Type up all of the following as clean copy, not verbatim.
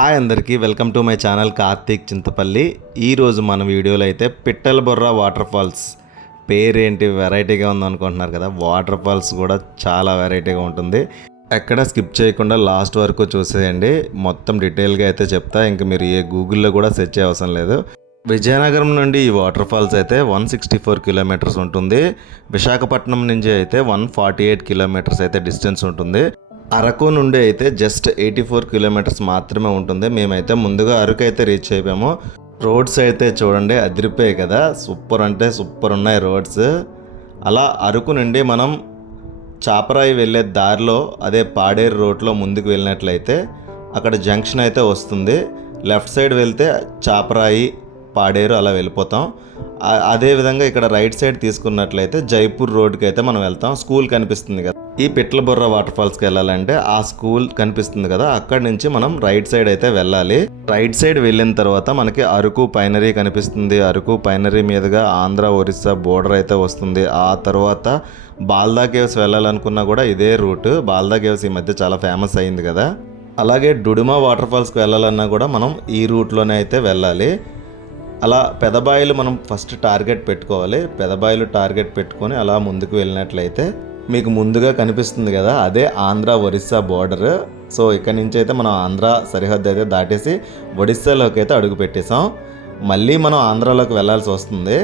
Hi అందరికీ welcome to my channel Karthik Chintapalli. ఈరోజు మన వీడియోలో అయితే పిట్టల బొర్రా వాటర్ ఫాల్స్ పేరేంటి వెరైటీగా ఉందనుకుంటున్నారు కదా. వాటర్ ఫాల్స్ కూడా చాలా వెరైటీగా ఉంటుంది. ఎక్కడ స్కిప్ చేయకుండా లాస్ట్ వరకు చూసేయండి. మొత్తం డీటెయిల్గా అయితే చెప్తా. ఇంక మీరు ఏ గూగుల్లో కూడా సెర్చ్ చేయ అవసరం లేదు. విజయనగరం నుండి ఈ వాటర్ ఫాల్స్ అయితే 164 కిలోమీటర్స్ ఉంటుంది. విశాఖపట్నం నుంచి అయితే 148 కిలోమీటర్స్ అయితే డిస్టెన్స్ ఉంటుంది. అరకు నుండి అయితే జస్ట్ 84 కిలోమీటర్స్ మాత్రమే ఉంటుంది. మేమైతే ముందుగా అరకు అయితే రీచ్ అయిపోయాము. రోడ్స్ అయితే చూడండి అదిరిపోయాయి కదా, సూపర్ అంటే సూపర్ ఉన్నాయి రోడ్స్. అలా అరకు నుండి మనం చాపరాయి వెళ్ళే దారిలో అదే పాడేరు రోడ్లో ముందుకు వెళ్ళినట్లయితే అక్కడ జంక్షన్ అయితే వస్తుంది. లెఫ్ట్ సైడ్ వెళ్తే చాపరాయి పాడేరు అలా వెళ్ళిపోతాం. అదేవిధంగా ఇక్కడ రైట్ సైడ్ తీసుకున్నట్లయితే జైపూర్ రోడ్కి అయితే మనం వెళ్తాం. స్కూల్ కనిపిస్తుంది కదా, ఈ పిట్ల బొర్రా వాటర్ ఫాల్స్కి వెళ్ళాలంటే ఆ స్కూల్ కనిపిస్తుంది కదా, అక్కడి నుంచి మనం రైట్ సైడ్ అయితే వెళ్ళాలి. రైట్ సైడ్ వెళ్ళిన తర్వాత మనకి అరకు పైనరీ కనిపిస్తుంది. అరకు పైనరీ మీదుగా ఆంధ్ర ఒరిస్సా బోర్డర్ అయితే వస్తుంది. ఆ తర్వాత బాల్దా కేవ్స్ వెళ్ళాలనుకున్నా కూడా ఇదే రూట్. బాల్దా కేవ్స్ ఈ మధ్య చాలా ఫేమస్ అయింది కదా. అలాగే డుడుమా వాటర్ ఫాల్స్కి వెళ్ళాలన్నా కూడా మనం ఈ రూట్లోనే అయితే వెళ్ళాలి. అలా పెదబాయిలు మనం ఫస్ట్ టార్గెట్ పెట్టుకోవాలి. పెదబాయిలు టార్గెట్ పెట్టుకొని అలా ముందుకు వెళ్ళినట్లయితే మీకు ముందుగా కనిపిస్తుంది కదా, అదే ఆంధ్ర ఒరిస్సా బోర్డర్. సో ఇక్కడ నుంచి అయితే మనం ఆంధ్ర సరిహద్దు అయితే దాటేసి ఒడిస్సాలోకి అయితే అడుగు పెట్టేసాం. మళ్ళీ మనం ఆంధ్రాలోకి వెళ్ళాల్సి వస్తుంది.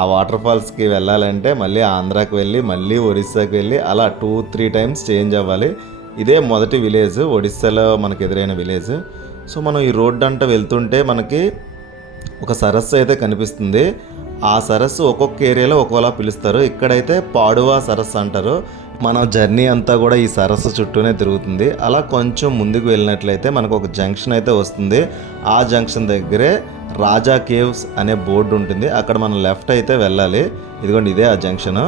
ఆ వాటర్ ఫాల్స్కి వెళ్ళాలంటే మళ్ళీ ఆంధ్రాకి వెళ్ళి మళ్ళీ ఒడిస్సాకి వెళ్ళి అలా 2-3 టైమ్స్ చేంజ్ అవ్వాలి. ఇదే మొదటి విలేజ్, ఒడిస్సాలో మనకు ఎదురైన విలేజ్. సో మనం ఈ రోడ్డు అంతా వెళ్తుంటే మనకి ఒక సరస్సు అయితే కనిపిస్తుంది. ఆ సరస్సు ఒక్కొక్క ఏరియాలో ఒక్కోలా పిలుస్తారు. ఇక్కడైతే పాడువా సరస్సు అంటారు. మన జర్నీ అంతా కూడా ఈ సరస్సు చుట్టూనే తిరుగుతుంది. అలా కొంచెం ముందుకు వెళ్ళినట్లయితే మనకు ఒక జంక్షన్ అయితే వస్తుంది. ఆ జంక్షన్ దగ్గరే రాజా కేవ్స్ అనే బోర్డు ఉంటుంది. అక్కడ మనం లెఫ్ట్ అయితే వెళ్ళాలి. ఇదిగోండి ఇదే ఆ జంక్షన్.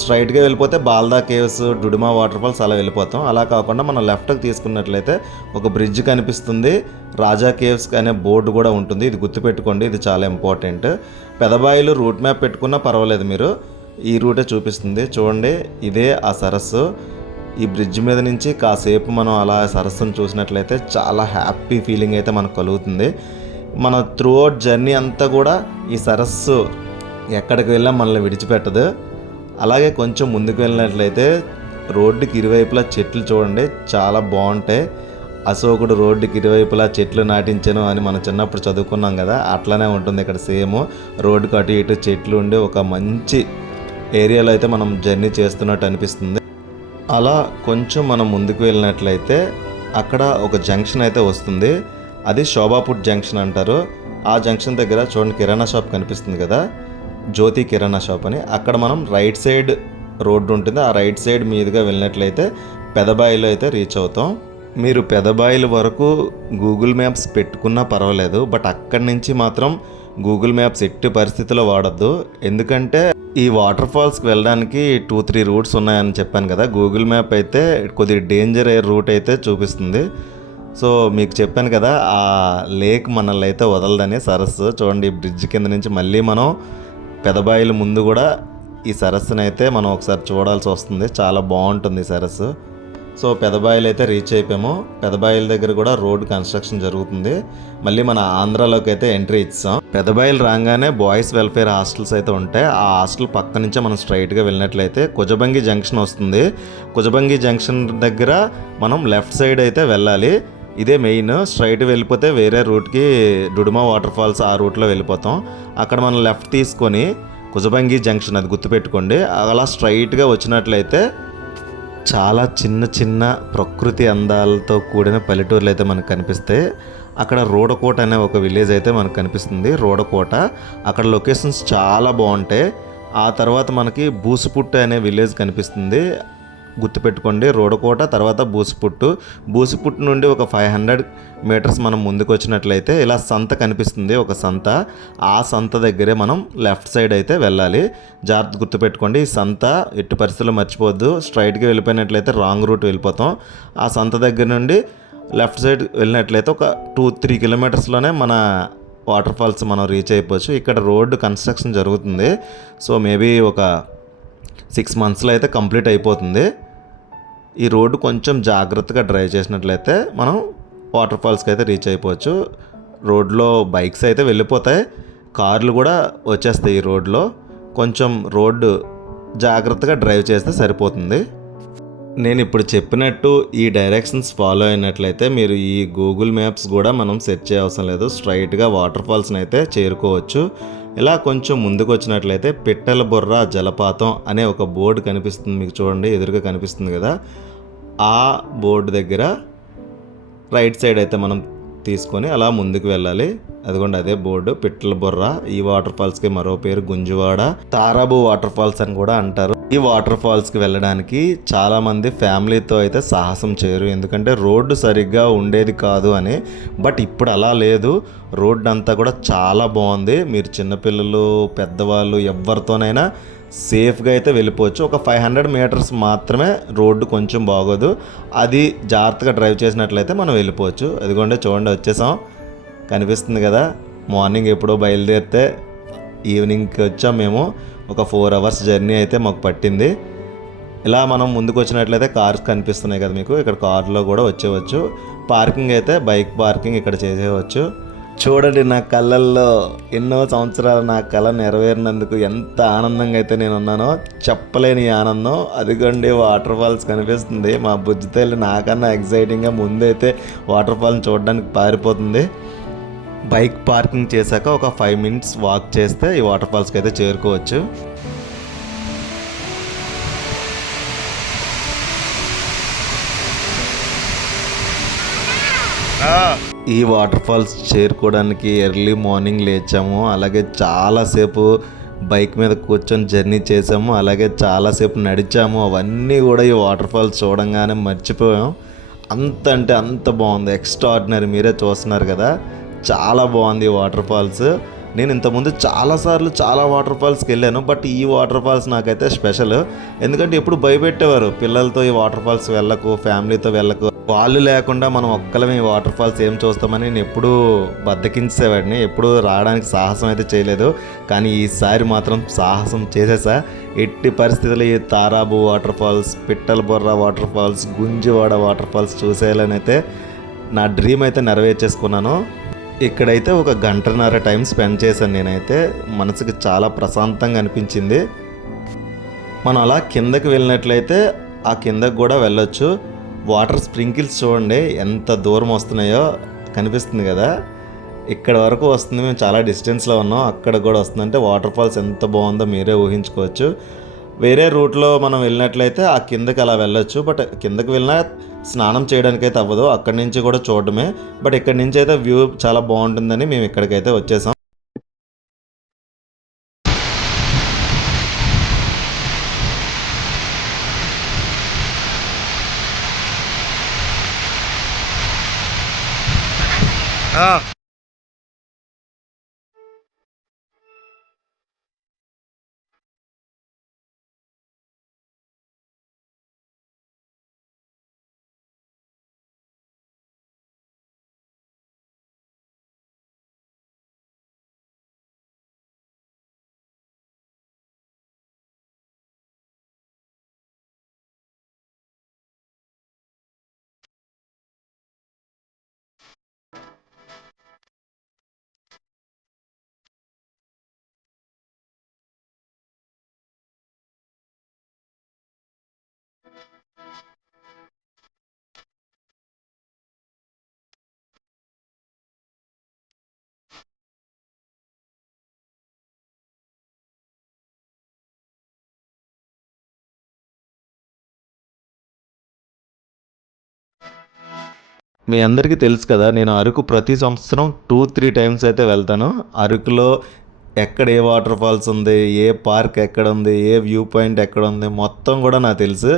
స్ట్రైట్గా వెళ్ళిపోతే బాల్దా కేవ్స్, డుడుమా వాటర్ ఫాల్స్ అలా వెళ్ళిపోతాం. అలా కాకుండా మనం లెఫ్ట్కి తీసుకున్నట్లయితే ఒక బ్రిడ్జ్ కనిపిస్తుంది. రాజా కేవ్స్ అనే బోర్డు కూడా ఉంటుంది. ఇది గుర్తుపెట్టుకోండి, ఇది చాలా ఇంపార్టెంట్. పెదబాయిలు రూట్ మ్యాప్ పెట్టుకున్నా పర్వాలేదు, మీరు ఈ రూటే చూపిస్తుంది. చూడండి ఇదే ఆ సరస్సు. ఈ బ్రిడ్జ్ మీద నుంచి కాసేపు మనం అలా సరస్సును చూసినట్లయితే చాలా హ్యాపీ ఫీలింగ్ అయితే మనకు కలుగుతుంది. మన త్రూ అవుట్ జర్నీ అంతా కూడా ఈ సరస్సు ఎక్కడికి వెళ్ళా మనల్ని విడిచిపెట్టదు. అలాగే కొంచెం ముందుకు వెళ్ళినట్లయితే రోడ్డుకి ఇరువైపులా చెట్లు చూడండి చాలా బాగుంటాయి. అశోకుడు రోడ్డుకి ఇరువైపులా చెట్లు నాటించాను అని మనం చిన్నప్పుడు చదువుకున్నాం కదా, అట్లానే ఉంటుంది ఇక్కడ సేమ్. రోడ్డుకు అటు ఇటు చెట్లు ఉండి ఒక మంచి ఏరియాలో అయితే మనం జర్నీ చేస్తున్నట్టు అనిపిస్తుంది. అలా కొంచెం మనం ముందుకు వెళ్ళినట్లయితే అక్కడ ఒక జంక్షన్ అయితే వస్తుంది. అది శోభాపూర్ జంక్షన్ అంటారు. ఆ జంక్షన్ దగ్గర చూడండి కిరాణా షాప్ కనిపిస్తుంది కదా, జ్యోతి కిరాణా షాప్ అని. అక్కడ మనం రైట్ సైడ్ రోడ్డు ఉంటుంది. ఆ రైట్ సైడ్ మీదుగా వెళ్ళినట్లయితే పెదబాయిలో అయితే రీచ్ అవుతాం. మీరు పెదబాయిల వరకు గూగుల్ మ్యాప్స్ పెట్టుకున్నా పర్వాలేదు, బట్ అక్కడి నుంచి మాత్రం గూగుల్ మ్యాప్స్ ఎట్టి పరిస్థితిలో వాడద్దు. ఎందుకంటే ఈ వాటర్ ఫాల్స్కి వెళ్ళడానికి 2-3 రూట్స్ ఉన్నాయని చెప్పాను కదా. గూగుల్ మ్యాప్ అయితే కొద్దిగా డేంజర్ అయ్యే రూట్ అయితే చూపిస్తుంది. సో మీకు చెప్పాను కదా, ఆ లేక్ మనల్ని అయితే వదలదని సరస్సు. చూడండి ఈ బ్రిడ్జ్ కింద నుంచి మళ్ళీ మనం పెదబాయిల ముందు కూడా ఈ సరస్సుని అయితే మనం ఒకసారి చూడాల్సి వస్తుంది. చాలా బాగుంటుంది ఈ సరస్సు. సో పెదబాయిలు అయితే రీచ్ అయిపోయాము. పెదబాయిల దగ్గర కూడా రోడ్ కన్స్ట్రక్షన్ జరుగుతుంది. మళ్ళీ మన ఆంధ్రాలోకి అయితే ఎంట్రీ ఇచ్చాం. పెదబాయిలు రాగానే బాయ్స్ వెల్ఫేర్ హాస్టల్స్ అయితే ఉంటాయి. ఆ హాస్టల్ పక్క నుంచే మనం స్ట్రైట్గా వెళ్ళినట్లయితే కుజబంగి జంక్షన్ వస్తుంది. కుజబంగి జంక్షన్ దగ్గర మనం లెఫ్ట్ సైడ్ అయితే వెళ్ళాలి. ఇదే మెయిన్. స్ట్రైట్ వెళ్ళిపోతే వేరే రూట్కి డుడుమా వాటర్ ఫాల్స్ ఆ రూట్లో వెళ్ళిపోతాం. అక్కడ మనం లెఫ్ట్ తీసుకొని కుజబంగి జంక్షన్ అది గుర్తుపెట్టుకోండి. అలా స్ట్రైట్గా వచ్చినట్లయితే చాలా చిన్న చిన్న ప్రకృతి అందాలతో కూడిన పల్లెటూర్లు అయితే మనకు కనిపిస్తాయి. అక్కడ రోడకోట అనే ఒక విలేజ్ అయితే మనకు కనిపిస్తుంది. రోడకోట అక్కడ లొకేషన్స్ చాలా బాగుంటాయి. ఆ తర్వాత మనకి బూసుపుట్టు అనే విలేజ్ కనిపిస్తుంది. గుర్తుపెట్టుకోండి, రోడకోట తర్వాత బూసిపుట్టు నుండి ఒక 500 మీటర్స్ మనం ముందుకు వచ్చినట్లయితే ఇలా సంత కనిపిస్తుంది, ఒక సంత. ఆ సంత దగ్గరే మనం లెఫ్ట్ సైడ్ అయితే వెళ్ళాలి. జాగ్రత్త గుర్తుపెట్టుకోండి, ఈ సంత ఎట్టి పరిస్థితుల్లో మర్చిపోవద్దు. స్ట్రైట్గా వెళ్ళిపోయినట్లయితే రాంగ్ రూట్ వెళ్ళిపోతాం. ఆ సంత దగ్గర నుండి లెఫ్ట్ సైడ్ వెళ్ళినట్లయితే ఒక 2-3 కిలోమీటర్స్లోనే మన వాటర్ ఫాల్స్ మనం రీచ్ అయిపోవచ్చు. ఇక్కడ రోడ్డు కన్స్ట్రక్షన్ జరుగుతుంది. సో మేబీ ఒక 6 మంత్స్లో అయితే కంప్లీట్ అయిపోతుంది. ఈ రోడ్డు కొంచెం జాగ్రత్తగా డ్రైవ్ చేసినట్లయితే మనం వాటర్ ఫాల్స్కి అయితే రీచ్ అయిపోవచ్చు. రోడ్లో బైక్స్ అయితే వెళ్ళిపోతాయి, కార్లు కూడా వచ్చేస్తాయి. ఈ రోడ్లో కొంచెం రోడ్డు జాగ్రత్తగా డ్రైవ్ చేస్తే సరిపోతుంది. నేను ఇప్పుడు చెప్పినట్టు ఈ డైరెక్షన్స్ ఫాలో అయినట్లయితే మీరు ఈ గూగుల్ మ్యాప్స్ కూడా మనం సెట్ చేయవసరం లేదు, స్ట్రైట్గా వాటర్ ఫాల్స్ని అయితే చేరుకోవచ్చు. ఇలా కొంచెం ముందుకు వచ్చినట్లయితే పిట్టల బొర్ర జలపాతం అనే ఒక బోర్డు కనిపిస్తుంది మీకు, చూడండి ఎదురుగా కనిపిస్తుంది కదా. ఆ బోర్డు దగ్గర రైట్ సైడ్ అయితే మనం తీసుకొని అలా ముందుకు వెళ్ళాలి. అదిగోండి అదే బోర్డు, పిట్టల బొర్ర. ఈ వాటర్ ఫాల్స్కి మరో పేరు గుంజువాడ, తారాబు వాటర్ ఫాల్స్ అని కూడా అంటారు. ఈ వాటర్ ఫాల్స్కి వెళ్ళడానికి చాలామంది ఫ్యామిలీతో అయితే సాహసం చేయరు, ఎందుకంటే రోడ్డు సరిగ్గా ఉండేది కాదు అని. బట్ ఇప్పుడు అలా లేదు, రోడ్డు అంతా కూడా చాలా బాగుంది. మీరు చిన్నపిల్లలు పెద్దవాళ్ళు ఎవరితోనైనా సేఫ్గా అయితే వెళ్ళిపోవచ్చు. ఒక 500 మీటర్స్ మాత్రమే రోడ్డు కొంచెం బాగోదు, అది జాగ్రత్తగా డ్రైవ్ చేసినట్లయితే మనం వెళ్ళిపోవచ్చు. అదిగోండి చూడండి వచ్చేసాం, కనిపిస్తుంది కదా. మార్నింగ్ ఎప్పుడో బయలుదేరితే ఈవినింగ్కి వచ్చాం మేము. ఒక 4 అవర్స్ జర్నీ అయితే మాకు పట్టింది. ఇలా మనం ముందుకు వచ్చినట్లయితే కార్స్ కనిపిస్తున్నాయి కదా మీకు, ఇక్కడ కార్లో కూడా వచ్చేవచ్చు. పార్కింగ్ అయితే బైక్ పార్కింగ్ ఇక్కడ చేసేవచ్చు. చూడండి నా కళ్ళల్లో ఎన్నో సంవత్సరాలు నా కళ నెరవేరినందుకు ఎంత ఆనందంగా అయితే నేను ఉన్నానో, చెప్పలేని ఆనందం. అదిగోండి వాటర్ ఫాల్స్ కనిపిస్తుంది. మా బుజ్జి తల్లి నాకన్నా ఎగ్జైటింగ్గా ముందైతే వాటర్ ఫాల్ని చూడడానికి పారిపోతుంది. బైక్ పార్కింగ్ చేశాక ఒక 5 మినిట్స్ వాక్ చేస్తే ఈ వాటర్ ఫాల్స్కి అయితే చేరుకోవచ్చు. ఈ వాటర్ ఫాల్స్ చేరుకోవడానికి ఎర్లీ మార్నింగ్ లేచాము, అలాగే చాలాసేపు బైక్ మీద కూర్చొని జర్నీ చేసాము, అలాగే చాలాసేపు నడిచాము. అవన్నీ కూడా ఈ వాటర్ ఫాల్స్ చూడంగానే మర్చిపోయాం. అంత అంటే అంత బాగుంది, ఎక్స్ట్రాడినరీ. మీరే చూస్తున్నారు కదా, చాలా బాగుంది ఈ వాటర్ ఫాల్స్. నేను ఇంతకుముందు చాలాసార్లు చాలా వాటర్ ఫాల్స్కి వెళ్ళాను, బట్ ఈ వాటర్ ఫాల్స్ నాకైతే స్పెషల్. ఎందుకంటే ఎప్పుడు భయపెట్టేవారు, పిల్లలతో ఈ వాటర్ ఫాల్స్ వెళ్ళకు, ఫ్యామిలీతో వెళ్ళకు, వాళ్ళు లేకుండా మనం ఒక్కలమే ఈ వాటర్ ఫాల్స్ ఏం చూస్తామని నేను ఎప్పుడూ బద్దకించేవాడిని, ఎప్పుడూ రావడానికి సాహసం అయితే చేయలేదు. కానీ ఈసారి మాత్రం సాహసం చేసేసా. ఎట్టి పరిస్థితుల్లో ఈ తారాబు వాటర్ ఫాల్స్, పిట్టల బొర్ర వాటర్ ఫాల్స్, గుంజువాడ వాటర్ ఫాల్స్ చూసేయాలని అయితే నా డ్రీమ్ అయితే నెరవేర్చేసుకున్నాను. ఇక్కడైతే ఒక 1.5 గంట టైం స్పెండ్ చేశాను నేనైతే. మనసుకి చాలా ప్రశాంతంగా అనిపించింది. మనం అలా కిందకి వెళ్ళినట్లయితే ఆ కిందకి కూడా వెళ్ళొచ్చు. వాటర్ స్ప్రింకిల్స్ చూడండి ఎంత దూరం వస్తున్నాయో, కనిపిస్తుంది కదా. ఇక్కడ వరకు వస్తుంది, మేము చాలా డిస్టెన్స్లో ఉన్నాం, అక్కడ కూడా వస్తుంది. అంటే వాటర్ ఫాల్స్ ఎంత బాగుందో మీరే ఊహించుకోవచ్చు. వేరే రూట్లో మనం వెళ్ళినట్లయితే ఆ కిందకి అలా వెళ్ళొచ్చు, బట్ కిందకి వెళ్ళినా స్నానం చేయడానికి అయితే అవ్వదు, అక్కడి నుంచి కూడా చూడడమే. బట్ ఇక్కడి నుంచి అయితే వ్యూ చాలా బాగుంటుందని మేము ఇక్కడికైతే వచ్చేసాం. మీ అందరికీ తెలుసు కదా, నేను అరకు ప్రతి సంవత్సరం 2-3 టైమ్స్ అయితే వెళ్తాను. అరకులో ఎక్కడ ఏ వాటర్ ఫాల్స్ ఉంది, ఏ పార్క్ ఎక్కడ ఉంది, ఏ వ్యూ పాయింట్ ఎక్కడ ఉంది, మొత్తం కూడా నాకు తెలుసు.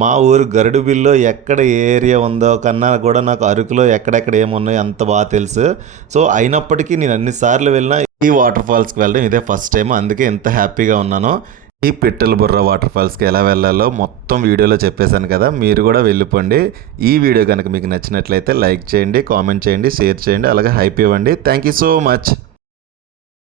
మా ఊరు గరుడుబిల్లో ఎక్కడ ఏ ఏరియా ఉందో కన్నా కూడా నాకు అరకులో ఎక్కడెక్కడ ఏమున్నాయో అంత బాగా తెలుసు. సో అయినప్పటికీ నేను అన్నిసార్లు వెళ్ళినా ఈ వాటర్ ఫాల్స్కి వెళ్ళడం ఇదే ఫస్ట్ టైం, అందుకే ఎంత హ్యాపీగా ఉన్నానో. ఈ పిట్టల బుర్ర వాటర్ ఫాల్స్కి ఎలా వెళ్ళాలో మొత్తం వీడియోలో చెప్పేశాను కదా, మీరు కూడా వెళ్ళిపోండి. ఈ వీడియో కనుక మీకు నచ్చినట్లయితే లైక్ చేయండి, కామెంట్ చేయండి, షేర్ చేయండి, అలాగే హైప్ ఇవ్వండి. Thank you so much.